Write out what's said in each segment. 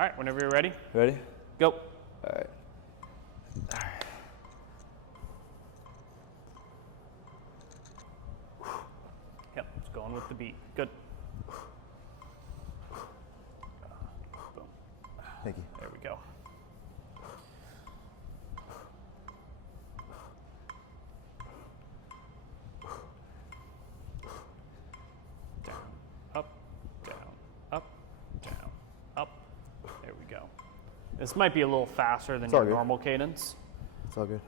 All right, whenever you're ready. Ready? Go. All right. All right. Yep, just going with the beat. Good. Boom. Thank you. There we go. Down, up, down, up, down, up. There we go. This might be a little faster than your normal cadence. It's all good.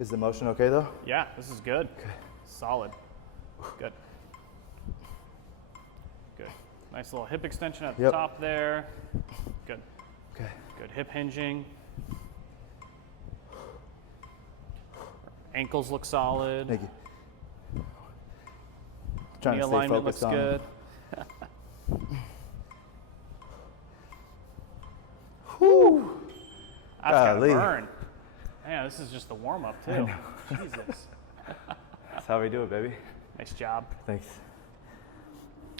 Is the motion okay though? Yeah, this is good. Okay. Solid. Good. Good. Nice little hip extension at the top there. Good. Okay. Good hip hinging. Ankles look solid. Thank you. Trying Knee to stay alignment looks focused on good. Whew. That's gotta Golly. burn. Man, this is just the warm up too. Jesus. That's how we do it, baby. Nice job. Thanks.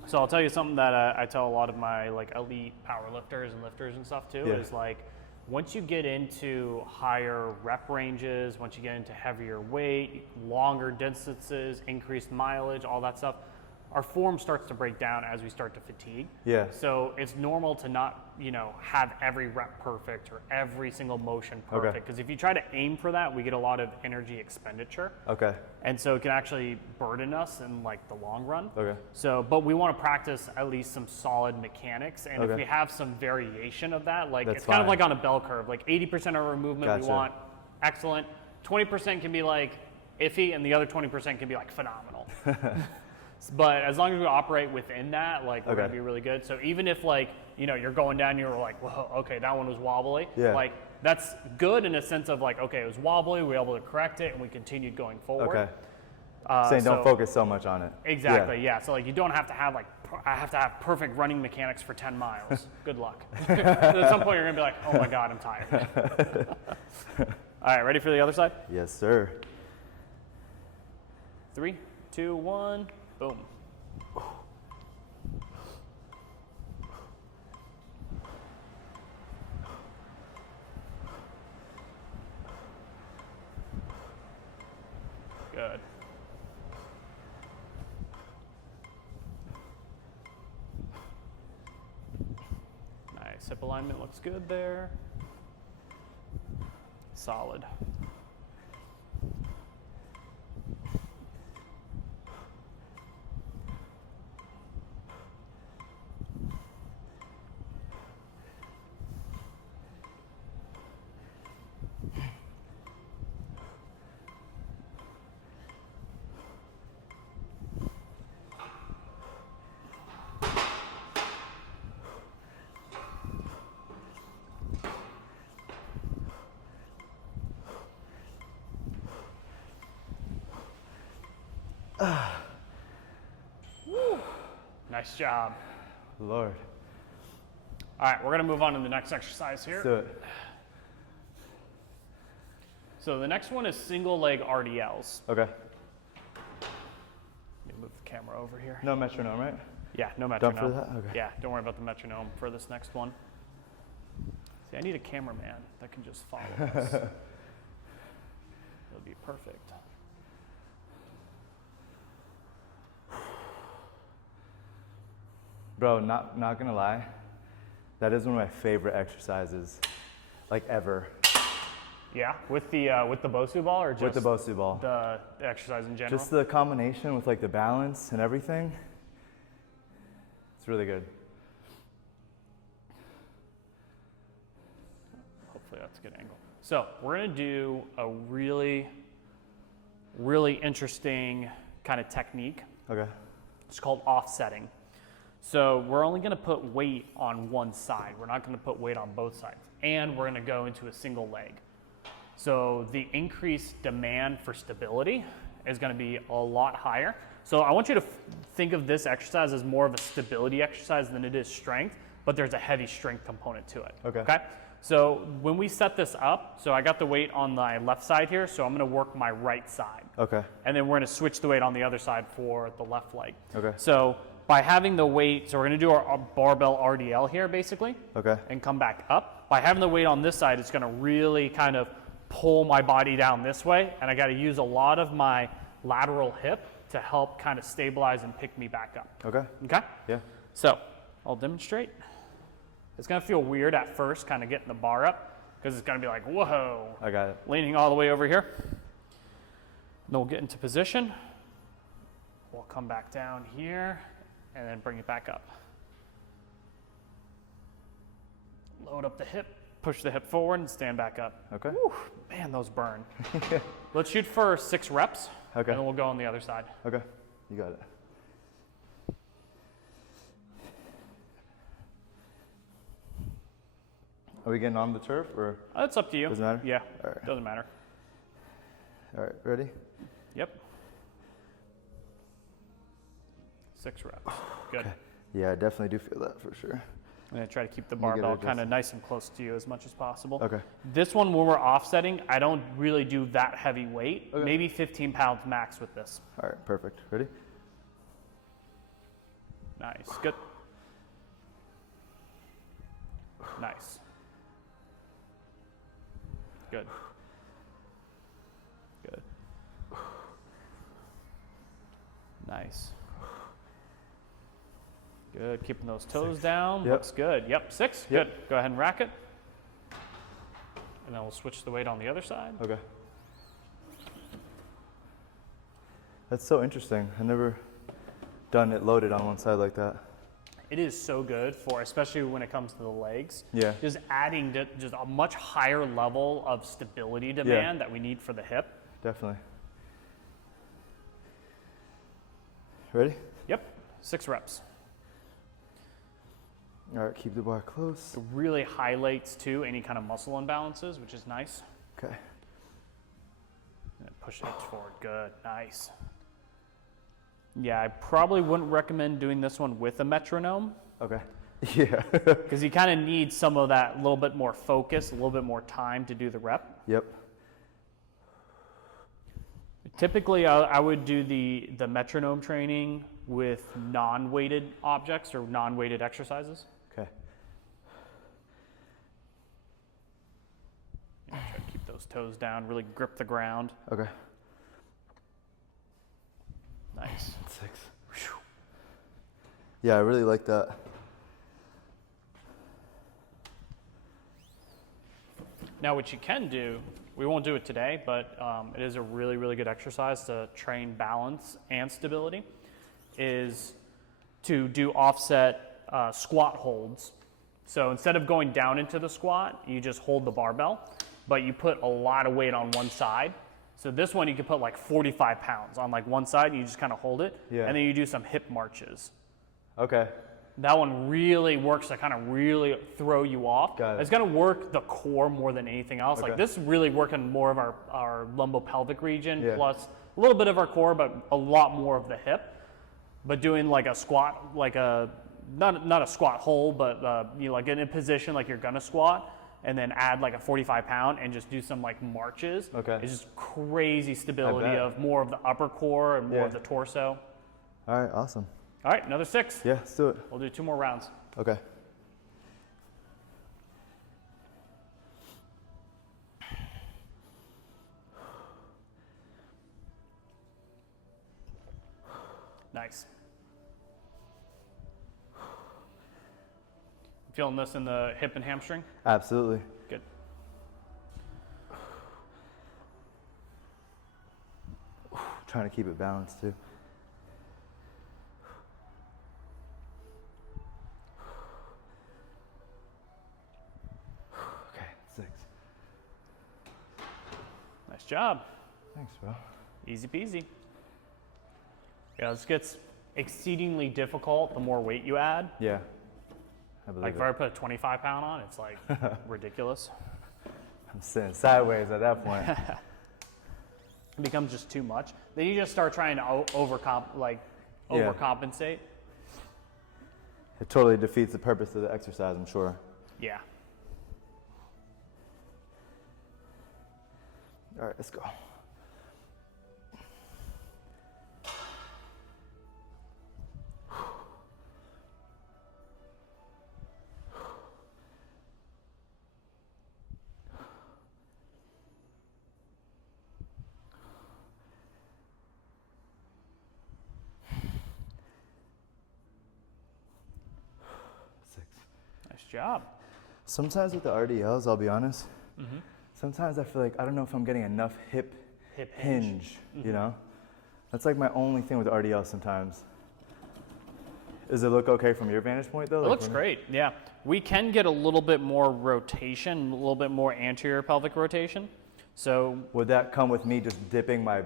So I'll tell you something that I tell a lot of my like elite power lifters and lifters and stuff too, is like, once you get into higher rep ranges, once you get into heavier weight, longer distances, increased mileage, all that stuff, our form starts to break down as we start to fatigue. Yeah. So it's normal to not, have every rep perfect or every single motion perfect. Because if you try to aim for that, we get a lot of energy expenditure. Okay. And so it can actually burden us in like the long run. Okay. So, but we want to practice at least some solid mechanics. And if we have some variation of that, like it's kind of like on a bell curve, like 80% of our movement we want excellent, 20% can be like iffy, and the other 20% can be like phenomenal. But as long as we operate within that, like we're gonna be really good. So even if like, you're going down, you're like, well, okay, that one was wobbly. Like that's good in a sense of like, okay, it was wobbly, we were able to correct it, and we continued going forward. Okay. Saying don't focus so much on it. Exactly, yeah. So like you don't have to have like, I have to have perfect running mechanics for 10 miles. Good luck. At some point you're gonna be like, oh my God, I'm tired. All right, ready for the other side? Yes, sir. 3, 2, 1, boom. Good. Nice, hip alignment looks good there. Solid. Nice job. Lord. All right, we're gonna move on to the next exercise here. Let's do it. So the next one is single leg RDLs. Okay. Let me move the camera over here. No metronome, right? Yeah, no metronome. Done for that? Okay. Yeah, don't worry about the metronome for this next one. See, I need a cameraman that can just follow us. It'll be perfect. Bro, not gonna lie, that is one of my favorite exercises, like ever. Yeah, with the Bosu ball or just with the Bosu ball? The exercise in general? Just the combination with like the balance and everything. It's really good. Hopefully that's a good angle. So we're gonna do a really, really interesting kind of technique. Okay. It's called offsetting. So we're only gonna put weight on one side. We're not gonna put weight on both sides. And we're gonna go into a single leg. So the increased demand for stability is gonna be a lot higher. So I want you to think of this exercise as more of a stability exercise than it is strength. but there's a heavy strength component to it. Okay. So when we set this up, so I got the weight on my left side here, so I'm gonna work my right side. Okay. And then we're gonna switch the weight on the other side for the left leg. Okay. So by having the weight, so we're gonna do our barbell RDL here basically. Okay. And come back up. By having the weight on this side, it's gonna really kind of pull my body down this way, and I gotta use a lot of my lateral hip to help kind of stabilize and pick me back up. Okay. Okay? Yeah. So I'll demonstrate. It's gonna feel weird at first, kind of getting the bar up, because it's gonna be like, whoa. I got it. Leaning all the way over here. Then we'll get into position. We'll come back down here, and then bring it back up. Load up the hip, push the hip forward, and stand back up. Okay. Whew, man, those burn. Let's shoot for 6 reps, Okay. and then we'll go on the other side. Okay. You got it. Are we getting on the turf or? It's up to you. Doesn't matter? Yeah, All right. doesn't matter. All right, ready? Yep. 6 reps. Good. Okay. Yeah, I definitely do feel that for sure. I'm gonna try to keep the Let me get it barbell kind of adjusted. nice and close to you as much as possible. Okay. This one, when we're offsetting, I don't really do that heavy weight. Okay. Maybe 15 pounds max with this. All right, perfect. Ready? Nice. Good. Nice. Good. Good. Nice. Good. Keeping those toes down. Yep. Looks good. Yep. 6. Yep. Good. Go ahead and rack it. And then we'll switch the weight on the other side. Okay. That's so interesting. I've never done it loaded on one side like that. It is so good for, especially when it comes to the legs. Yeah. Just adding to just a much higher level of stability demand that we need for the hip. Definitely. Ready? Yep. 6 reps. All right, keep the bar close. It really highlights too any kind of muscle imbalances, which is nice. Okay. And push the hips forward. Good. Nice. Yeah, I probably wouldn't recommend doing this one with a metronome. Okay. Yeah. Because you kind of need some of that little bit more focus, a little bit more time to do the rep. Yep. Typically, I would do the metronome training with non-weighted objects or non-weighted exercises. Okay. Try to keep those toes down, really grip the ground. Okay. Nice. 6. Yeah, I really like that. Now, what you can do, we won't do it today, but it is a really, really good exercise to train balance and stability, is to do offset squat holds. So instead of going down into the squat, you just hold the barbell, but you put a lot of weight on one side. So this one, you can put like 45 pounds on like one side, and you just kind of hold it, Yeah. and then you do some hip marches. Okay. That one really works to kind of really throw you off. Got it. It's going to work the core more than anything else. Okay. Like this really working more of our lumbopelvic region, Yeah. plus a little bit of our core, but a lot more of the hip. But doing like a squat, like a, not a squat hold, but you know, like in a position like you're going to squat, and then add like a 45 pound and just do some like marches. Okay. It's just crazy stability bet. of more of the upper core and more Yeah. of the torso. All right, awesome. All right, another 6. Yeah, let's do it. We'll do 2 more rounds. Okay. Nice. Feeling this in the hip and hamstring? Absolutely. Good. Trying to keep it balanced too. Okay, 6. Nice job. Thanks, bro. Easy peasy. Yeah, this gets exceedingly difficult the more weight you add. Yeah. I believe Like it. if I put a 25 pound on, it's like ridiculous. I'm sitting sideways at that point. It becomes just too much. Then you just start trying to overcompensate. it totally defeats the purpose of the exercise, I'm sure. Yeah. All right, let's go. Nice job. Sometimes with the RDLs, I'll be honest, sometimes I feel like I don't know if I'm getting enough hip hinge, you know? That's like my only thing with RDL sometimes. Does it look okay from your vantage point though? It looks great, yeah. We can get a little bit more rotation, a little bit more anterior pelvic rotation. So would that come with me just dipping my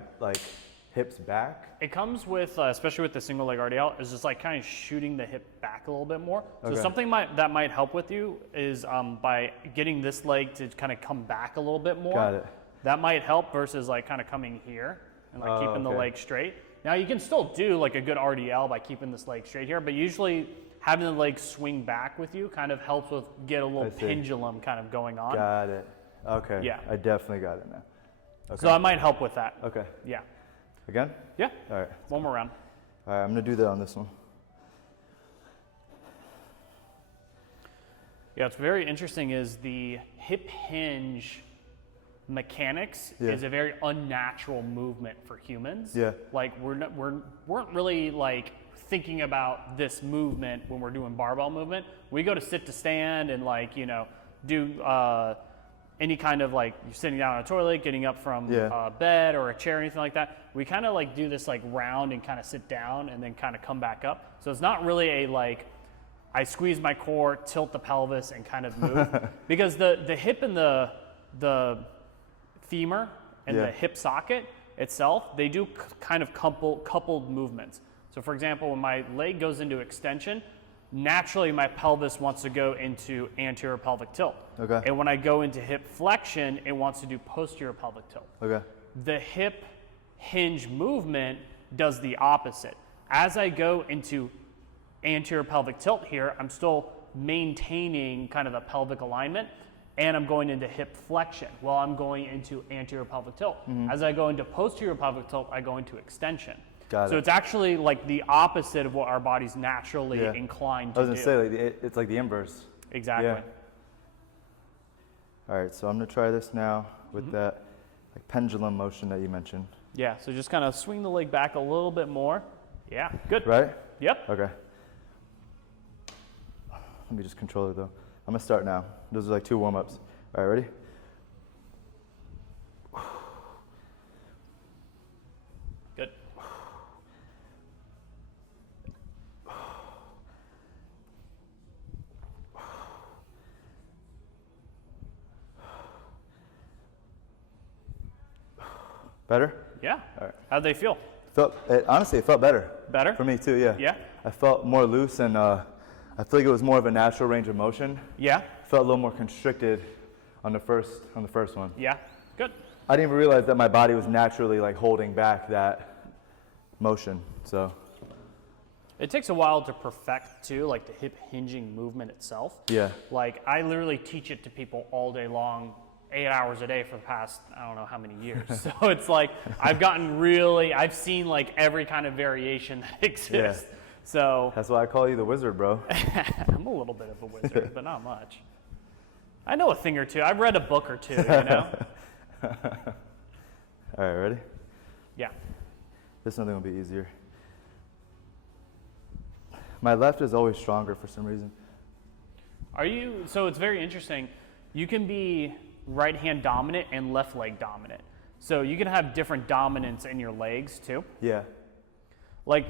hips back? It comes with, especially with the single leg RDL, is just like kind of shooting the hip back a little bit more. So something that might help with you is by getting this leg to kind of come back a little bit more. Got it. That might help versus like kind of coming here and like keeping the leg straight. Now you can still do like a good RDL by keeping this leg straight here, but usually having the leg swing back with you kind of helps with get a little pendulum kind of going on. Got it. Okay. Yeah. I definitely got it now. Okay. So that might help with that. Okay. Yeah. Again? Yeah. All right. One more round. All right, I'm gonna do that on this one. Yeah, what's very interesting is the hip hinge mechanics is a very unnatural movement for humans. Yeah. Like weren't really like thinking about this movement when we're doing barbell movement. We go to sit to stand and like, you know, do any kind of like you're sitting down on a toilet, getting up from a bed or a chair or anything like that. We kind of like do this like round and kind of sit down and then kind of come back up. So it's not really a like, I squeeze my core, tilt the pelvis and kind of move because the hip and the femur and the hip socket itself, they do kind of coupled movements. So for example, when my leg goes into extension, naturally my pelvis wants to go into anterior pelvic tilt. Okay. And when I go into hip flexion, it wants to do posterior pelvic tilt. Okay. The hip hinge movement does the opposite. As I go into anterior pelvic tilt here, I'm still maintaining kind of the pelvic alignment and I'm going into hip flexion while I'm going into anterior pelvic tilt. As I go into posterior pelvic tilt, I go into extension. Got so it. It's actually like the opposite of what our body's naturally inclined to do. I was gonna say, like, it's like the inverse. Exactly. Yeah. All right, so I'm gonna try this now with that like pendulum motion that you mentioned. Yeah, so just kind of swing the leg back a little bit more. Yeah, good. Right? Yep. Okay. Let me just control it though. I'm gonna start now. Those are like 2 warm-ups. All right, ready? Good. Better? Yeah. All right. How'd they feel? Honestly, it felt better. Better? For me too, yeah. Yeah? I felt more loose and I feel like it was more of a natural range of motion. Yeah? Felt a little more constricted on the first one. Yeah? Good. I didn't even realize that my body was naturally like holding back that motion, so. It takes a while to perfect too, like the hip hinging movement itself. Yeah. Like I literally teach it to people all day long, 8 hours a day for the past, I don't know how many years. So it's like, I've seen like every kind of variation that exists. Yeah. So. That's why I call you the wizard, bro. I'm a little bit of a wizard, but not much. I know a thing or two. I've read a book or two, you know? All right, ready? Yeah. This one will be easier. My left is always stronger for some reason. So it's very interesting. You can be right hand dominant and left leg dominant. So you can have different dominance in your legs too. Yeah. Like,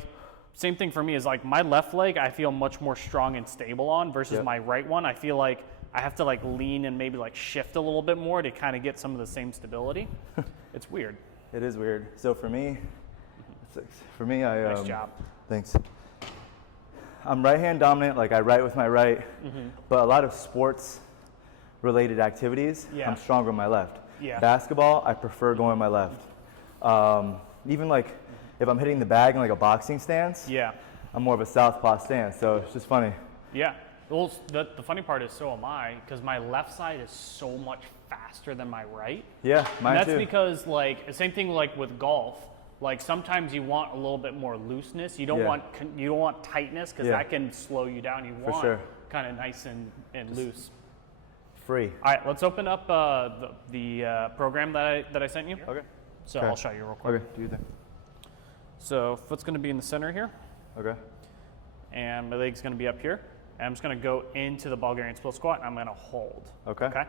same thing for me is like my left leg I feel much more strong and stable on versus my right one. I feel like I have to like lean and maybe like shift a little bit more to kind of get some of the same stability. It's weird. It is weird. So for me, Nice job. Thanks. I'm right hand dominant, like I write with my right, but a lot of sports related activities, I'm stronger on my left. Yeah. Basketball, I prefer going on my left. Even like if I'm hitting the bag in like a boxing stance, I'm more of a southpaw stance, so it's just funny. Yeah. Well, the funny part is so am I, because my left side is so much faster than my right. Yeah, mine and that's too. because like, same thing like with golf. Like sometimes you want a little bit more looseness. You don't want tightness because that can slow you down. You want kind of nice and loose. Free. All right, let's open up the program that I sent you. Okay. So I'll show you real quick. Okay, do you think? So foot's going to be in the center here. Okay. And my leg's going to be up here. And I'm just going to go into the Bulgarian split squat and I'm going to hold. Okay. Okay.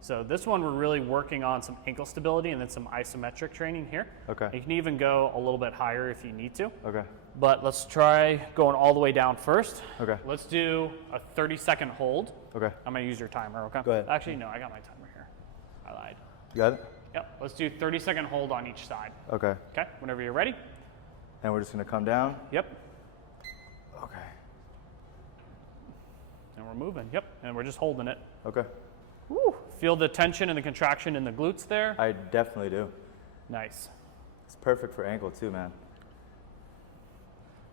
So this one we're really working on some ankle stability and then some isometric training here. Okay. You can even go a little bit higher if you need to. Okay. But let's try going all the way down first. Okay. Let's do a 30-second hold. Okay. I'm going to use your timer, okay? Go ahead. Actually, no, I got my timer here. I lied. You got it? Yep. Let's do 30-second hold on each side. Okay. Okay. Whenever you're ready. And we're just going to come down? Yep. Okay. And we're moving. Yep. And we're just holding it. Okay. Woo. Feel the tension and the contraction in the glutes there? I definitely do. Nice. It's perfect for ankle too, man.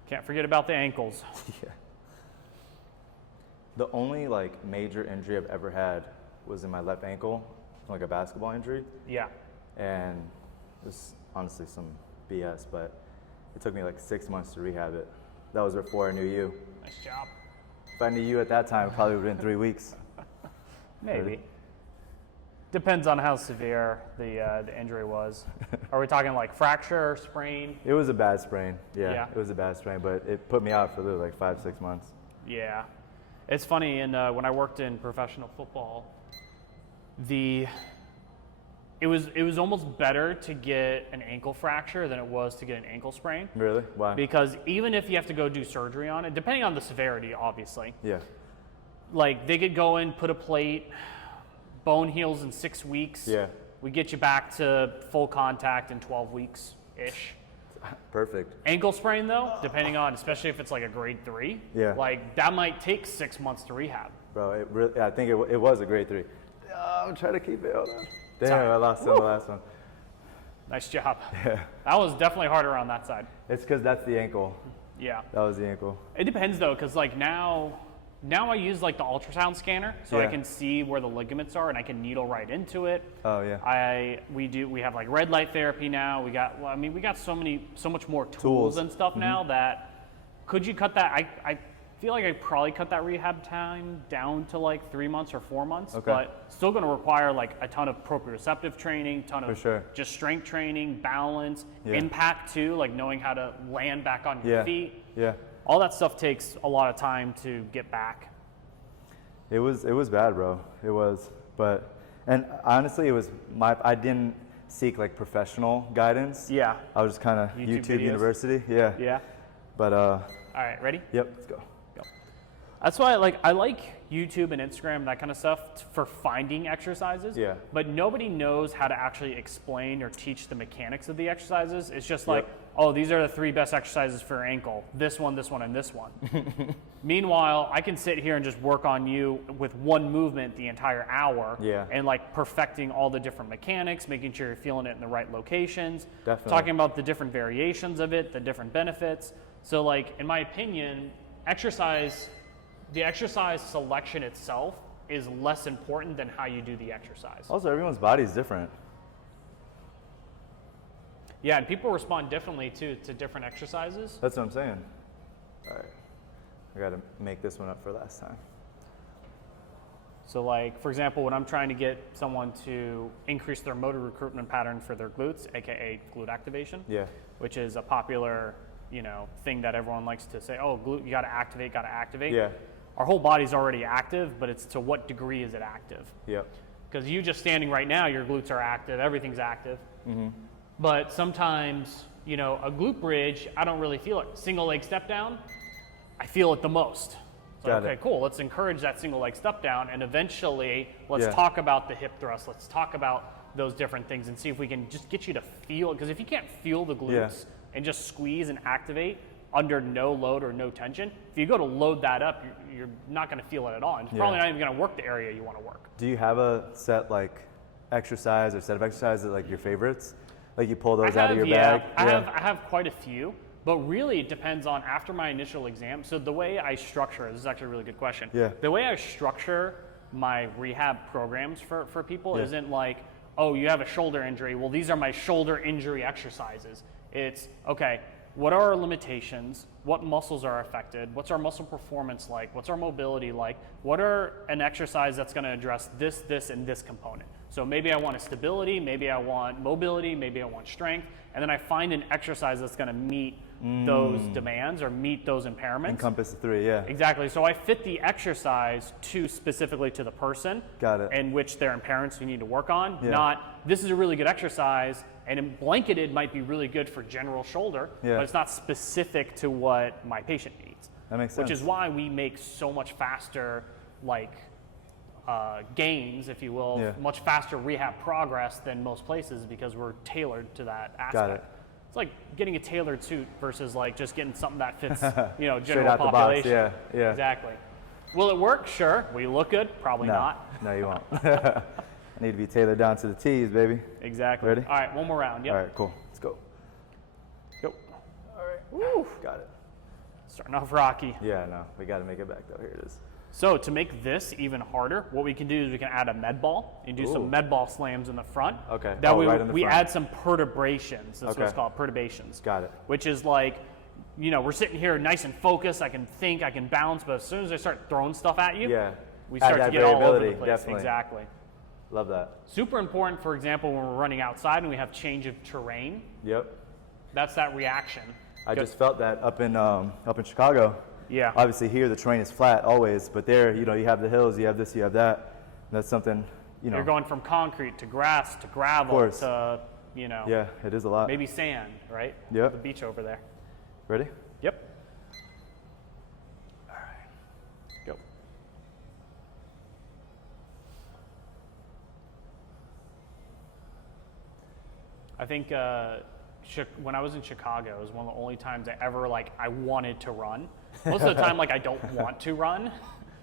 Can't forget about the ankles. Yeah. The only like major injury I've ever had was in my left ankle, like a basketball injury. Yeah. And it was honestly some BS, but it took me like 6 months to rehab it. That was before I knew you. Nice job. If I knew you at that time, it probably would have been 3 weeks. Maybe. Depends on how severe the injury was. Are we talking like fracture or sprain? It was a bad sprain. Yeah. It was a bad sprain, but it put me out for like 5-6 months. Yeah. It's funny, and when I worked in professional football, it was almost better to get an ankle fracture than it was to get an ankle sprain. Really? Why? Because even if you have to go do surgery on it, depending on the severity, obviously. Yeah. Like they could go in, put a plate, bone heals in 6 weeks. Yeah. We get you back to full contact in 12 weeks-ish. Perfect. Ankle sprain though, depending on, especially if it's like a grade 3, yeah, like that might take 6 months to rehab. Bro, it really, I think it was a grade 3. I'm trying to keep it. Hold on. Damn, I lost on the last one. Nice job. Yeah. That was definitely harder on that side. It's because that's the ankle. Yeah. That was the ankle. It depends though, because like now I use like the ultrasound scanner, so I can see where the ligaments are and I can needle right into it. Oh yeah. We have like red light therapy now. We got so much more tools and stuff now that could you cut that? I feel like I probably cut that rehab time down to like 3 months or 4 months, but still going to require like a ton of proprioceptive training, ton of just strength training, balance, impact too, like knowing how to land back on your feet. Yeah. All that stuff takes a lot of time to get back. It was bad, bro. It was, and honestly, I didn't seek like professional guidance. Yeah. I was just kind of YouTube University. Yeah. Yeah. But all right, ready? Yep. Let's go. That's why I like YouTube and Instagram, that kind of stuff for finding exercises. Yeah. But nobody knows how to actually explain or teach the mechanics of the exercises. It's just like, oh, these are the 3 best exercises for your ankle. This one, and this one. Meanwhile, I can sit here and just work on you with one movement the entire hour. Yeah. And like perfecting all the different mechanics, making sure you're feeling it in the right locations. Definitely. Talking about the different variations of it, the different benefits. So like, in my opinion, the exercise selection itself is less important than how you do the exercise. Also, everyone's body is different. Yeah, and people respond differently to different exercises. That's what I'm saying. All right, I got to make this one up for last time. So like, for example, when I'm trying to get someone to increase their motor recruitment pattern for their glutes, aka glute activation, which is a popular, thing that everyone likes to say, oh, glute, you got to activate. Yeah. Our whole body's already active, but it's to what degree is it active? Yep. Because you just standing right now, your glutes are active, everything's active. Mm-hmm. But sometimes, a glute bridge, I don't really feel it. Single leg step down, I feel it the most. So, okay, cool, let's encourage that single leg step down, and eventually let's talk about the hip thrust, let's talk about those different things and see if we can just get you to feel it. Because if you can't feel the glutes and just squeeze and activate under no load or no tension, if you go to load that up, you're not going to feel it at all. And it's probably not even going to work the area you want to work. Do you have a set exercise or set of exercises like your favorites? Like you pull those out of your bag? I have quite a few. But really, it depends on after my initial exam. So the way I structure, this is actually a really good question. Yeah. The way I structure my rehab programs for people isn't like, oh, you have a shoulder injury. Well, these are my shoulder injury exercises. It's, okay, what are our limitations? What muscles are affected? What's our muscle performance like? What's our mobility like? What are an exercise that's going to address this, this, and this component? So maybe I want a stability, maybe I want mobility, maybe I want strength, and then I find an exercise that's going to meet those demands or meet those impairments. Encompass the 3, yeah. Exactly. So I fit the exercise specifically to the person. Got it. And which their impairments you need to work on. Yeah. Not, this is a really good exercise, and in blanketed might be really good for general shoulder, but it's not specific to what my patient needs. That makes sense. Which is why we make so much faster, like, gains, if you will, much faster rehab progress than most places because we're tailored to that aspect. Got it. It's like getting a tailored suit versus like just getting something that fits, general Straight out population. the box, yeah. Exactly. Will it work? Sure. Will you look good? Probably not. No, you won't. I need to be tailored down to the T's, baby. Exactly. Ready? All right, one more round. Yep. All right, cool. Let's go. Go. All right. Woo. Got it. Starting off rocky. Yeah, no, we got to make it back though. Here it is. So to make this even harder, what we can do is we can add a med ball and do some med ball slams in the front. Okay. That way right in the we front. add some perturbations. That's what it's called, perturbations. Got it. Which is like, we're sitting here nice and focused. I can think, I can bounce, but as soon as I start throwing stuff at you, we start to get all over the place. Definitely. Exactly. Love that. Super important, for example, when we're running outside and we have change of terrain. Yep. That's that reaction. I just felt that up in Chicago. Yeah. Obviously here the terrain is flat always, but there, you have the hills, you have this, you have that. And that's something, You're going from concrete to grass to gravel to, Yeah, it is a lot. maybe sand, right? Yep. The beach over there. Ready? Yep. All right. Go. I think when I was in Chicago, it was one of the only times I ever I wanted to run. Most of the time, I don't want to run.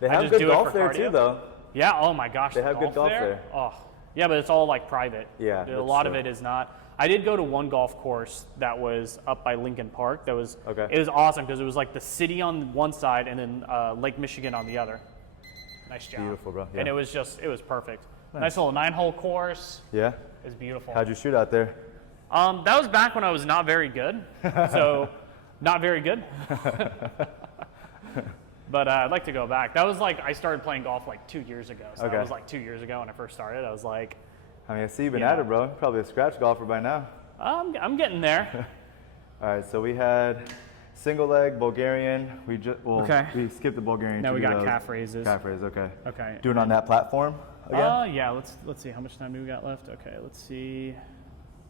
They I have just good do golf it for there cardio. too, though. Yeah. Oh my gosh. They have good golf there. Oh, yeah, but it's all private. Yeah. A lot of it is not. I did go to one golf course that was up by Lincoln Park. That was. Okay. It was awesome because it was the city on one side and then Lake Michigan on the other. Nice job. Beautiful, bro. Yeah. And it was perfect. Nice little 9-hole course. Yeah. It's beautiful. How'd you shoot out there? That was back when I was not very good. So, not very good. But I'd like to go back. That was I started playing golf 2 years ago. So that was 2 years ago when I first started. I was like. I mean, I see you've been at it, bro. Probably a scratch golfer by now. I'm getting there. All right, so we had single leg, Bulgarian. We we skipped the Bulgarian. Now we got calf raises. Calf raises, okay. Okay. Doing on that platform again? Yeah, let's see. How much time do we got left? Okay, let's see.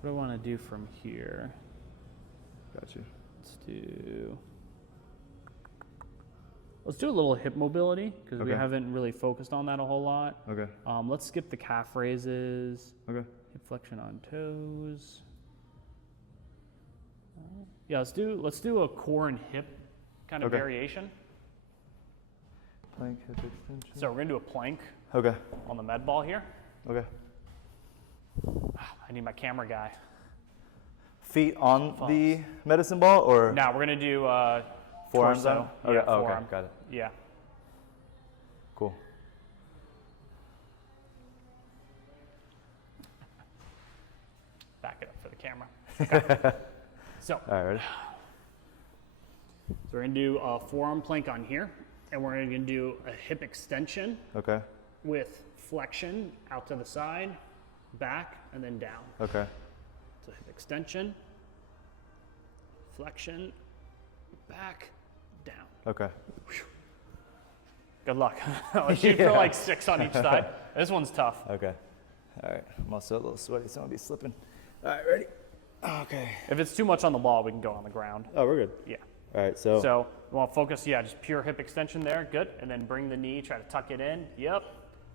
What do I want to do from here? Got you. Let's do a little hip mobility because we haven't really focused on that a whole lot. Okay. Let's skip the calf raises. Okay. Hip flexion on toes. Yeah, let's do a core and hip kind of variation. Plank, hip extension. So we're gonna do a plank. Okay. On the med ball here. Okay. I need my camera guy. Feet on the medicine ball, or? No, we're gonna do forearms torso. on? Okay. Yeah, Oh, okay. forearm. Got it. Yeah. Cool. Back it up for the camera. Okay. So. All right, ready? So we're gonna do a forearm plank on here, and we're gonna do a hip extension. Okay. With flexion out to the side, back, and then down. Okay. So hip extension, flexion, back, down. Okay. Good luck. Let's shoot for 6 on each side. This one's tough. Okay. All right. I'm also a little sweaty, so I'll be slipping. All right, ready? Okay. If it's too much on the ball, we can go on the ground. Oh, we're good. Yeah. All right, so. So we want to focus, just pure hip extension there. Good. And then bring the knee, try to tuck it in. Yep.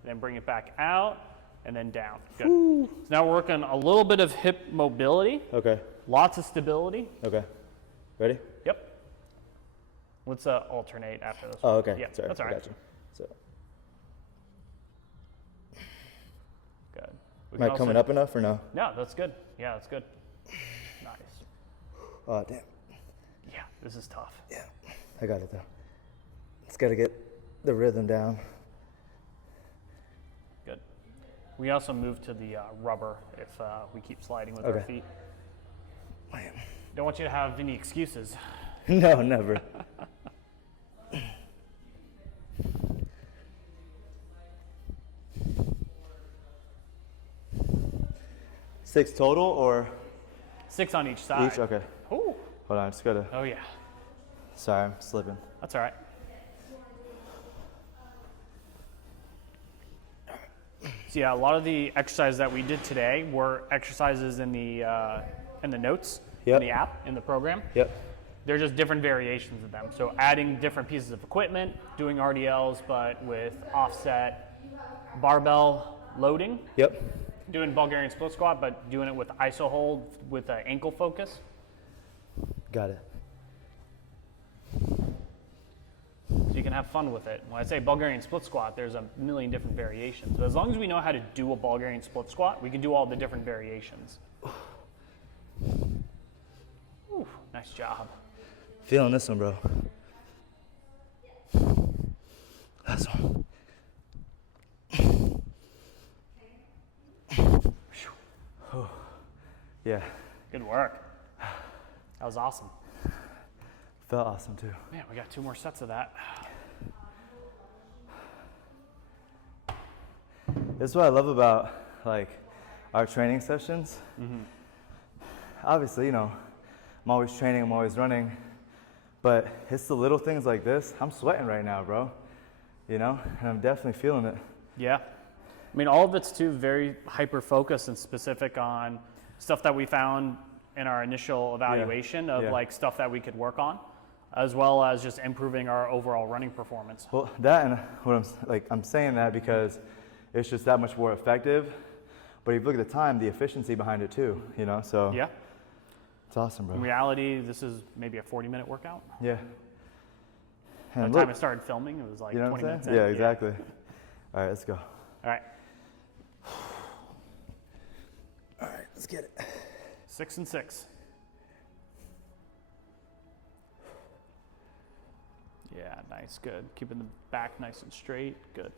Then bring it back out and then down. Good. So now we're working a little bit of hip mobility. Okay. Lots of stability. Okay. Ready? Yep. Let's alternate after this. Oh, okay. Yeah, Sorry, that's all right. I got you. So. Good. Am I coming up enough or no? No, that's good. Yeah, that's good. Nice. Oh, damn. This is tough. Yeah, I got it though. Just gotta get the rhythm down. Good. We also move to the rubber if we keep sliding with our feet. Man. Don't want you to have any excuses. No, never. 6 total or? 6 on each side. Each, okay. Ooh. Hold on, I just gotta. Oh yeah. Sorry, I'm slipping. That's all right. So yeah, a lot of the exercises that we did today were exercises in the notes, in the app, in the program. Yep. They're just different variations of them. So adding different pieces of equipment, doing RDLs, but with offset barbell loading. Yep. Doing Bulgarian split squat, but doing it with iso hold with an ankle focus. Got it. So you can have fun with it. When I say Bulgarian split squat, there's a million different variations. But as long as we know how to do a Bulgarian split squat, we can do all the different variations. Ooh, nice job. Feeling this one, bro. Last one. Oh, yeah. Good work. That was awesome. Felt awesome too. Man, we got 2 more sets of that. This is what I love about like our training sessions. Mm-hmm. Obviously, you know, I'm always training, I'm always running, but it's the little things like this. I'm sweating right now, bro. You know, and I'm definitely feeling it. Yeah. I mean, all of it's too very hyper-focused and specific on stuff that we found in our initial evaluation of like stuff that we could work on, as well as just improving our overall running performance. Well, that and what I'm saying that because it's just that much more effective. But if you look at the time, the efficiency behind it too, you know, so. Yeah. It's awesome, bro. In reality, this is maybe a 40-minute workout. Yeah. By the time I started filming, it was like 20 minutes in. Yeah, exactly. All right, let's go. All right. All right, let's get it. 6 and 6. Yeah, nice, good. Keeping the back nice and straight, good.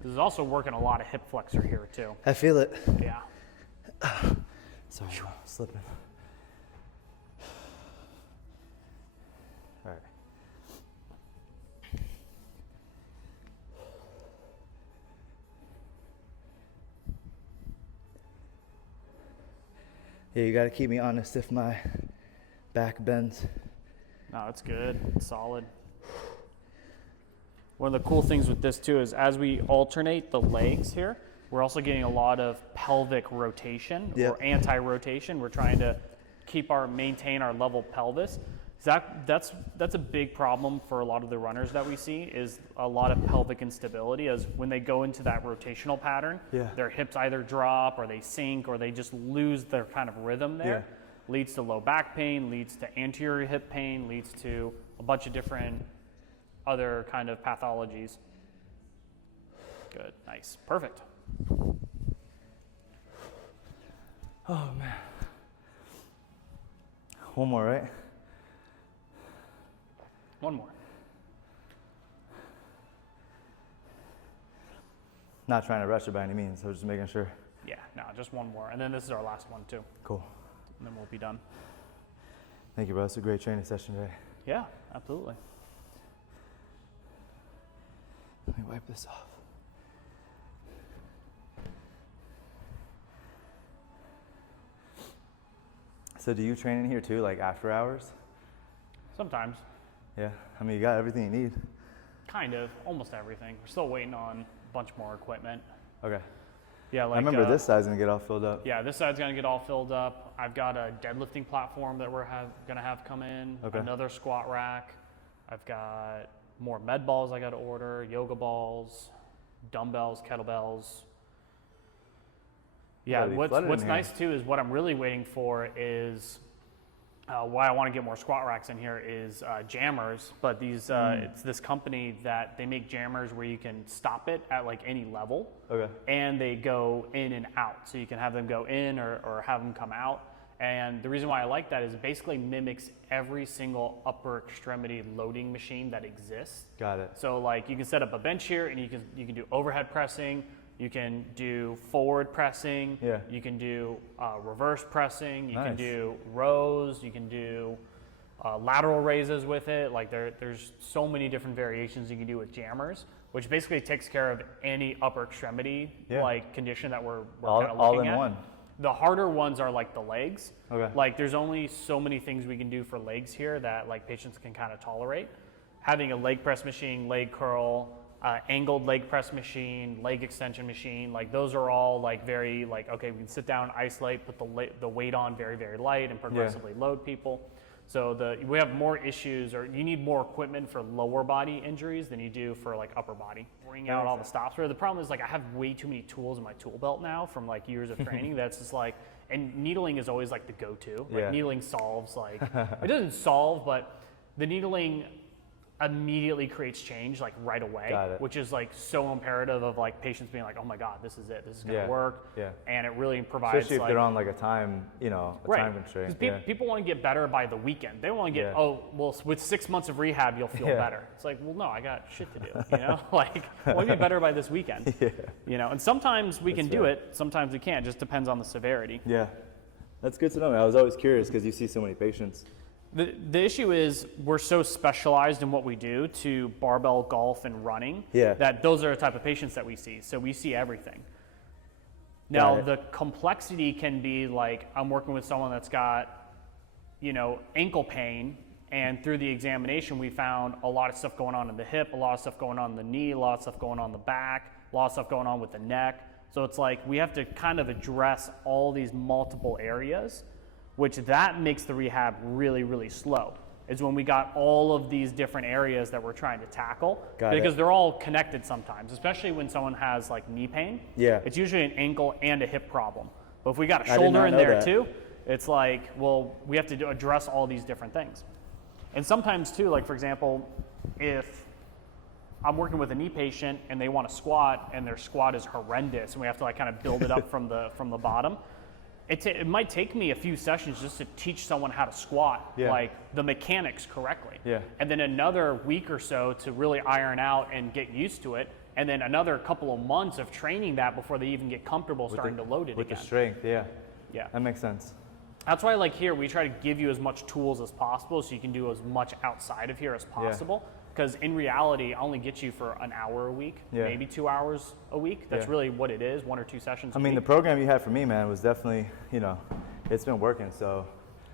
This is also working a lot of hip flexor here too. I feel it. Yeah. Sorry, slipping. All right. Yeah, you gotta keep me honest if my back bends. No, it's good. It's solid. One of the cool things with this too is as we alternate the legs here, we're also getting a lot of pelvic rotation or anti-rotation. We're trying to maintain our level pelvis. That's a big problem for a lot of the runners that we see is a lot of pelvic instability as when they go into that rotational pattern, their hips either drop or they sink or they just lose their kind of rhythm there. Leads to low back pain, leads to anterior hip pain, leads to a bunch of different other kind of pathologies. Good, nice, perfect. Oh man. One more, right? One more. Not trying to rush it by any means, so just making sure. Yeah, no, just one more. And then this is our last one too. Cool. And then we'll be done. Thank you, bro. It's a great training session today. Yeah, absolutely. Let me wipe this off. So do you train in here too, like after hours? Sometimes. Yeah, I mean, you got everything you need. Kind of, almost everything. We're still waiting on a bunch more equipment. Okay. Yeah, like I remember this side's gonna get all filled up. Yeah, this side's gonna get all filled up. I've got a deadlifting platform that we're gonna have come in. Okay. Another squat rack. I've got more med balls I gotta order, yoga balls, dumbbells, kettlebells. Yeah, what's nice too is what I'm really waiting for is why I want to get more squat racks in here is jammers. But these it's this company that they make jammers where you can stop it at like any level, and they go in and out. So you can have them go in or have them come out. And the reason why I like that is it basically mimics every single upper extremity loading machine that exists. Got it. So like you can set up a bench here, and you can do overhead pressing. You can do forward pressing, you can do reverse pressing, you can do rows, you can do lateral raises with it. Like there's so many different variations you can do with jammers, which basically takes care of any upper extremity like condition that we're kind of looking all in at. one. The harder ones are like the legs. Okay. Like there's only so many things we can do for legs here that like patients can kind of tolerate. Having a leg press machine, leg curl, angled leg press machine, leg extension machine, like those are all like very like, okay, we can sit down, isolate, put the weight on very, very light and progressively load people. So we have more issues, or you need more equipment for lower body injuries than you do for like upper body. Bring out all the stops. Where the problem is like I have way too many tools in my tool belt now from like years of training. That's just like, and needling is always like the go-to. Like needling solves like, it doesn't solve, but the needling immediately creates change like right away, which is like so imperative of like patients being like, oh my God, this is it, this is gonna work. And it really provides, especially if they're on like a time, time constraint. People want to get better by the weekend. They want to get, oh, well, with 6 months of rehab, you'll feel better. It's like, well, no, I got shit to do, like I want to be better by this weekend, and sometimes we can do it, sometimes we can't, just depends on the severity. Yeah, that's good to know. I was always curious because you see so many patients. The issue is we're so specialized in what we do to barbell, golf, and running that those are the type of patients that we see. So we see everything. Now, the complexity can be like I'm working with someone that's got, ankle pain, and through the examination we found a lot of stuff going on in the hip, a lot of stuff going on in the knee, a lot of stuff going on in the back, a lot of stuff going on with the neck. So it's like we have to kind of address all these multiple areas, which that makes the rehab really, really slow, is when we got all of these different areas that we're trying to tackle, because they're all connected sometimes, especially when someone has like knee pain. It's usually an ankle and a hip problem. But if we got a shoulder in there too, it's like, well, we have to address all these different things. And sometimes too, like for example, if I'm working with a knee patient and they want to squat and their squat is horrendous and we have to like kind of build it up from the bottom, it might take me a few sessions just to teach someone how to squat, like the mechanics correctly. And then another week or so to really iron out and get used to it. And then another couple of months of training that before they even get comfortable starting to load it with again. With the strength, that makes sense. That's why like here, we try to give you as much tools as possible so you can do as much outside of here as possible. Because in reality, I only get you for an hour a week, maybe 2 hours a week. That's really what it is, 1 or 2 sessions a week. The program you had for me, man, was definitely, it's been working. So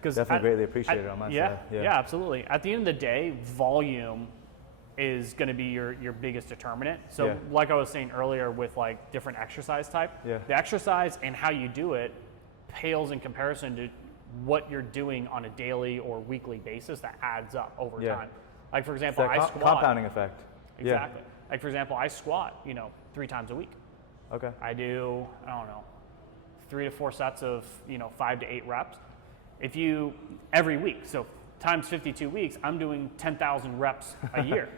definitely greatly appreciated on my side. Yeah, absolutely. At the end of the day, volume is going to be your biggest determinant. So like I was saying earlier with like different exercise type, the exercise and how you do it pales in comparison to what you're doing on a daily or weekly basis that adds up over time. Like for example, I squat. Compounding effect. Exactly. Like for example, I squat, 3 times a week. Okay. I do, 3 to 4 sets of, 5 to 8 reps. Every week, so times 52 weeks, I'm doing 10,000 reps a year.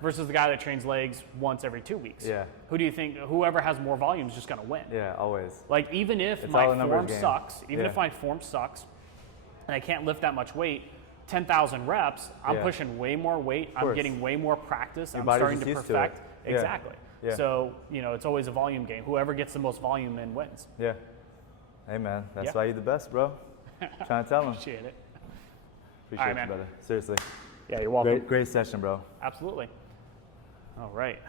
Versus the guy that trains legs once every 2 weeks. Who do you think, whoever has more volume is just gonna win? Always. Like even if my form sucks, and I can't lift that much weight, 10,000 reps, I'm pushing way more weight, I'm getting way more practice, I'm starting to perfect. Exactly. So, it's always a volume game. Whoever gets the most volume in wins. Hey man, that's why you're the best, bro. Trying to tell them. Appreciate it. Appreciate you, brother. Seriously. Yeah, you're welcome. Great session, bro. Absolutely. All right.